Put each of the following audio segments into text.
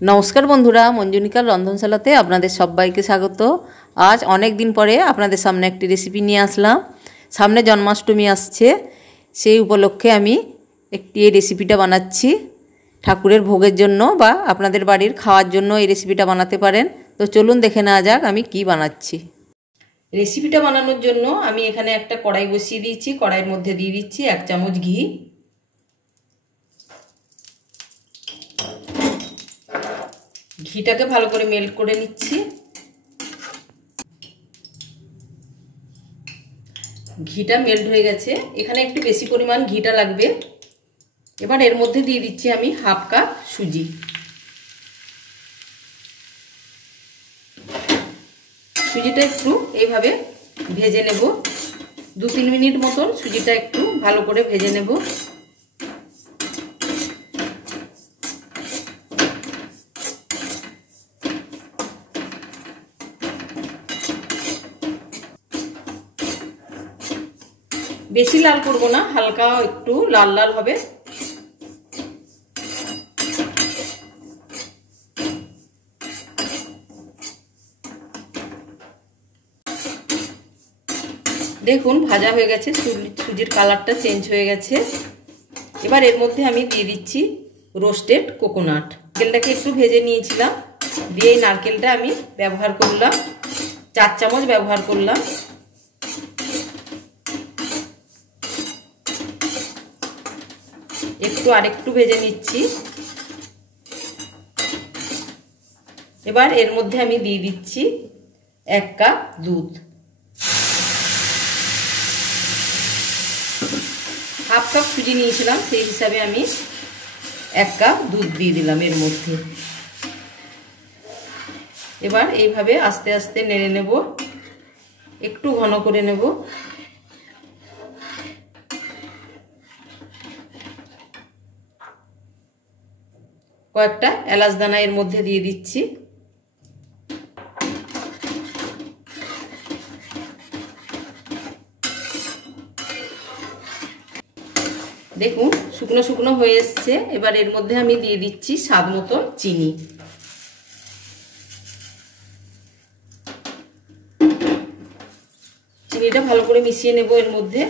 नमस्कार बंधुरा मंजुनिकार रंधनशालाते आपनादेर सबाइके स्वागत। आज अनेक दिन परे आपनादेर सामने एकटी रेसिपि निये आसलाम। सामने जन्माष्टमी आसछे, सेई उपलक्षे आमी एकटी एई रेसिपिटा बानाच्छि। ठाकुरेर भोगेर जोन्नो बा आपनादेर बाड़िर खाওয়ার जोन्नो एई रेसिपिटा बानाते पारेन। तो चलुन देखे नेওয়া যাক आमी कि बानाচ্ছি। रेसिपिटा बानानोर जोन्नो आमी एखाने एकटा कड़ाई बसिए दिয়েছি। कड़ाइर मধ্যে দিয়ে দিচ্ছি 1 চামচ ঘি। ঘিটাকে ভালো করে মেল্ট করে নিচ্ছি। ঘিটা মেল্ট হয়ে গেছে, এখানে একটু বেশি পরিমাণ ঘিটা লাগবে। এবার এর মধ্যে দিয়ে দিচ্ছি আমি হাফ কাপ সুজি। সুজিটা একটু এইভাবে ভেজে নেব, 2-3 মিনিট মতন সুজিটা একটু ভালো করে ভেজে নেব। বেশি লাল করব না, হালকা একটু লাল লাল হবে। দেখুন ভাজা হয়ে গেছে, সুজির কালারটা চেঞ্জ হয়ে গেছে। এবার এর মধ্যে আমি দিয়ে দিচ্ছি রোস্টেড কোকোনাট। নারকেলটাকে একটু ভেজে নিয়েছিলাম, দিয়ে এই নারকেলটা আমি ব্যবহার করলাম, 4 চামচ ব্যবহার করলাম। একটু আরেকটু ভেজে নিচ্ছি। এবার এর মধ্যে আমি দিয়ে দিচ্ছি 1 কাপ দুধ। হাফ কাপ সুজি নিয়েছিলাম, সেই হিসাবে আমি 1 কাপ দুধ দিয়ে দিলাম এর মধ্যে। এবার এইভাবে আস্তে আস্তে নেড়ে নেব, একটু ঘন করে নেব। কয়েকটা এলাচ দানা এর মধ্যে দিয়ে দিচ্ছি। দেখুন শুকনো শুকনো হয়ে এসছে। এবার এর মধ্যে আমি দিয়ে দিচ্ছি স্বাদ মতো চিনি। চিনিটা ভালো করে মিশিয়ে নেব এর মধ্যে।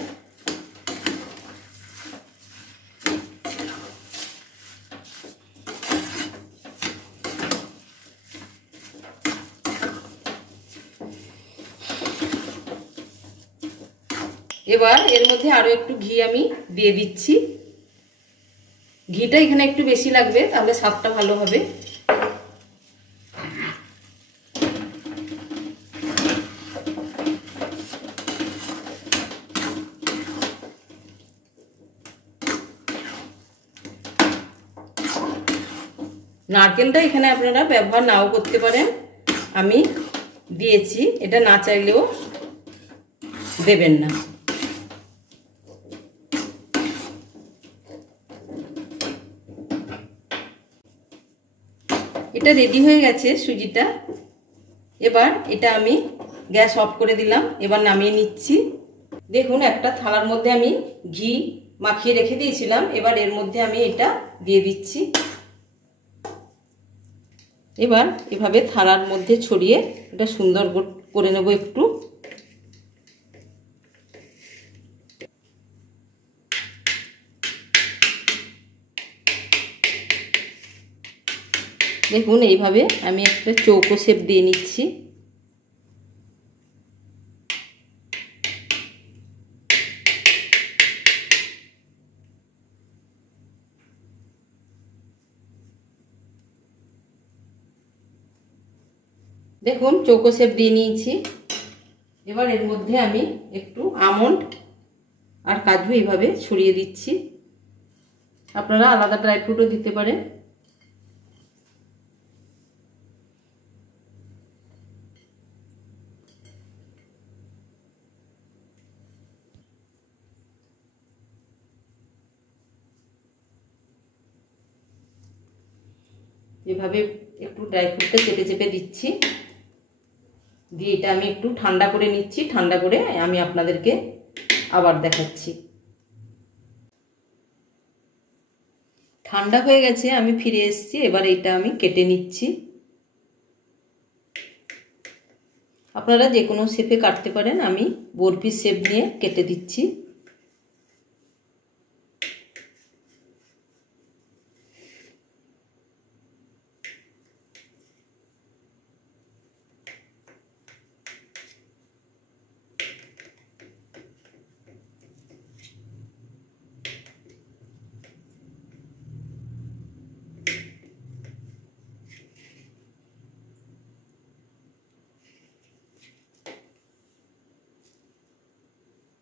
এবার এর মধ্যে আরো একটু ঘি আমি দিয়ে দিচ্ছি। ঘিটা এখানে একটু বেশি লাগবে, তাহলে স্বাদটা ভালো হবে। নারকেলটা এখানে আপনারা ব্যবহার নাও করতে পারেন, আমি দিয়েছি, এটা না চাইলেও দেবেন না। এটা রেডি হয়ে গেছে সুজিটা। এবার এটা আমি গ্যাস অফ করে দিলাম, এবার নামিয়ে নিচ্ছি। দেখুন একটা থালার মধ্যে আমি ঘি মাখিয়ে রেখে দিয়েছিলাম, এবার এর মধ্যে আমি এটা দিয়ে দিচ্ছি। এবার এভাবে থালার মধ্যে ছড়িয়ে এটা সুন্দর করে নেব একটু। দেখুন এইভাবে আমি একটা চৌকো শেপ দিয়ে নিচ্ছি। দেখুন চৌকো শেপ দিয়ে নিয়েছি। এবার এর মধ্যে আমি একটু আমন্ড আর কাজু এইভাবে ছড়িয়ে দিচ্ছি। আপনারা আলাদা ড্রাই ফ্রুটও দিতে পারেন। এভাবে একটু ড্রাই ফ্রুটটা চেপে চেপে দিচ্ছি, দিয়ে এটা আমি একটু ঠান্ডা করে নিচ্ছি। ঠান্ডা করে আমি আপনাদেরকে আবার দেখাচ্ছি। ঠান্ডা হয়ে গেছে, আমি ফিরে এসেছি। এবার এটা আমি কেটে নিচ্ছি। আপনারা যে কোনো শেপে কাটতে পারেন, আমি বরফির শেপ নিয়ে কেটে দিচ্ছি।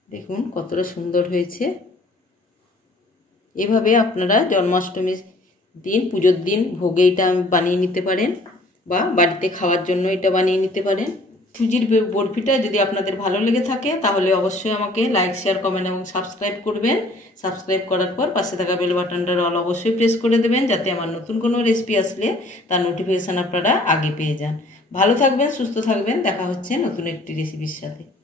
দেখুন কতটা সুন্দর হয়েছে। এভাবে আপনারা জন্মাষ্টমীর দিন, পুজোর দিন ভোগে এটা বানিয়ে নিতে পারেন, বা বাড়িতে খাওয়ার জন্য এটা বানিয়ে নিতে পারেন। সুজির বরফিটা যদি আপনাদের ভালো লেগে থাকে তাহলে অবশ্যই আমাকে লাইক, শেয়ার, কমেন্ট এবং সাবস্ক্রাইব করবেন। সাবস্ক্রাইব করার পর পাশে থাকা বেল বাটনটার অল অবশ্যই প্রেস করে দেবেন, যাতে আমার নতুন কোনো রেসিপি আসলে তার নোটিফিকেশান আপনারা আগে পেয়ে যান। ভালো থাকবেন, সুস্থ থাকবেন। দেখা হচ্ছে নতুন একটি রেসিপির সাথে।